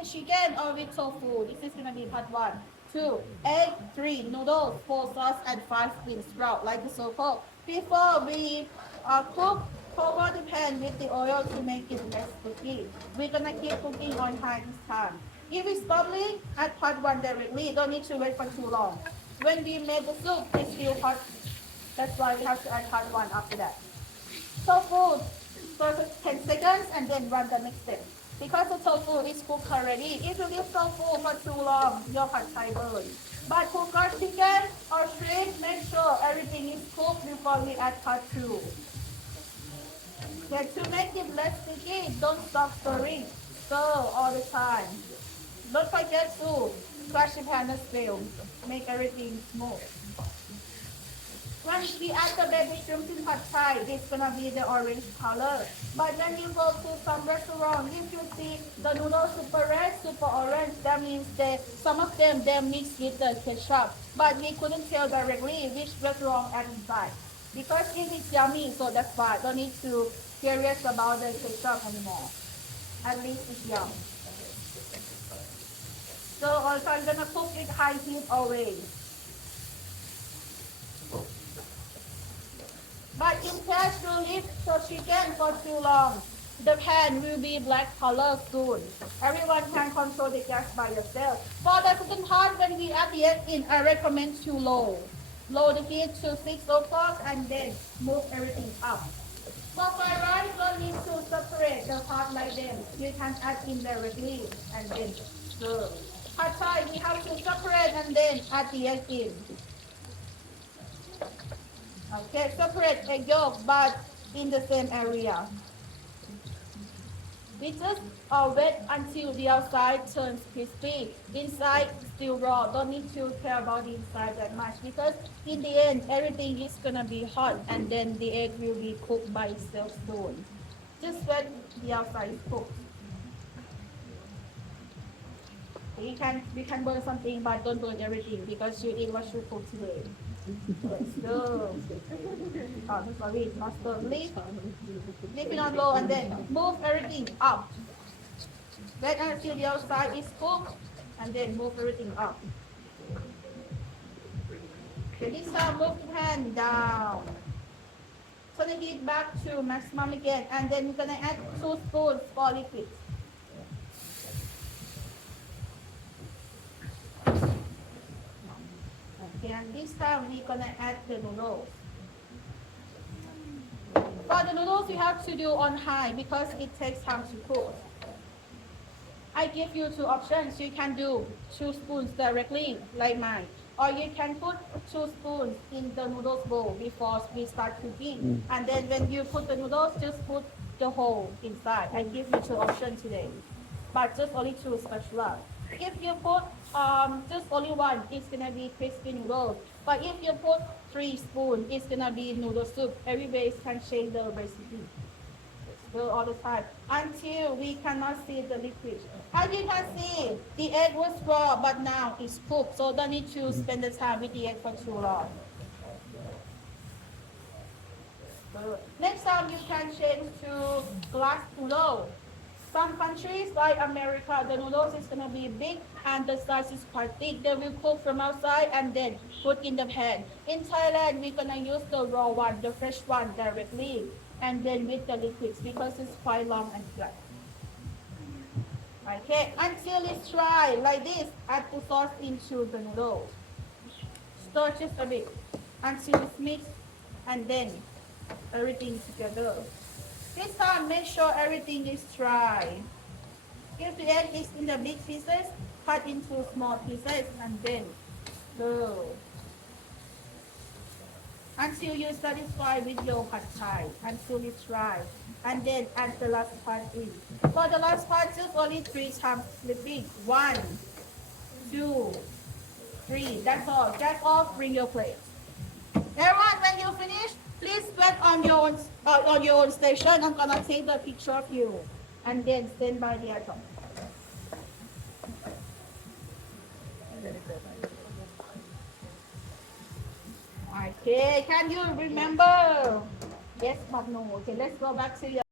the chicken or with tofu? This is gonna be part 1. 2, egg, 3, noodles, 4 sauce, and 5 bean sprout, like the circle. Before we cook, cover the pan with the oil to make it less sticky. We're gonna keep cooking on high this time. If it's bubbling, add part 1 directly. Don't need to wait for too long. When we make the soup, it's still hot. That's why we have to add part 1 after that. Tofu for 10 seconds and then run the next step. Because the tofu is cooked already, if you leave tofu for too long, your pad thai burns. But cook our chicken or shrimp, make sure everything is cooked before we add part 2. To make it less sticky, don't stop stirring. Stir all the time. Don't forget to scratch the pan as well. Make everything smooth. Once we add the baby shrimp in pad thai, it's gonna be the orange color. But when you go to some restaurant, if you see the noodles super red, super orange, that means that some of them they mix with the ketchup. But we couldn't tell directly which restaurant add inside. Because it is yummy, so that's why. Don't need to curious about the ketchup anymore. At least it's yum. So also I'm gonna cook it high heat always. But in case you leave the chicken for too long, the pan will be black color soon. Everyone can control the gas by yourself. For the second part, when we add the egg in, I recommend to low. Low the heat to 6 o'clock and then move everything up. For fried rice, you need to separate the part like them. You can add in directly and then stir. Pad thai, we have to separate and then add the egg in. Okay, separate egg yolk, but in the same area. We just wait until the outside turns crispy. Inside still raw. Don't need to care about the inside that much because in the end everything is gonna be hot and then the egg will be cooked by itself soon. Just wait the outside is cooked. We can burn something, but don't burn everything because you eat what you cook today. Let's go. Oh, sorry, not stir. Leave it on low and then move everything up. Wait until the outside is cooked and then move everything up. Okay, this time move the pan down. So the heat back to maximum again and then we're gonna add 2 spoons for liquid. Okay, and this time we're gonna add the noodles. For the noodles you have to do on high because it takes time to cook. I give you 2 options. You can do 2 spoons directly like mine. Or you can put 2 spoons in the noodles bowl before we start cooking. And then when you put the noodles, just put the whole inside. I give you 2 options today. But just only 2 spatula. If you put just only 1, it's gonna be crispy noodles. But if you put 3 spoons, it's gonna be noodle soup. Everybody can change the recipe. Stir all the time until we cannot see the liquid. As you can see, the egg was raw, but now it's cooked. So don't need to spend the time with the egg for too long. Next time you can change to glass noodle. Some countries like America, the noodles is gonna be big and the size is quite thick. They will cook from outside and then put in the pan. In Thailand, we're gonna use the raw one, the fresh one directly, and then with the liquids because it's quite long and flat. Okay, until it's dry like this, add the sauce into the noodles. Stir just a bit until it's mixed and then everything together. This time, make sure everything is dry. If the egg is in the big pieces, cut into small pieces and then go. Until you're satisfied with your pad thai, until it's dry. And then add the last part in. For the last part, just only 3 times flipping. 1, 2, 3. That's all. That's all. Bring your plate. Everyone, when you finish, please wait on your own station. I'm gonna take the picture of you and then stand by the item. Okay, can you remember? Yes, but no. Okay, let's go back to your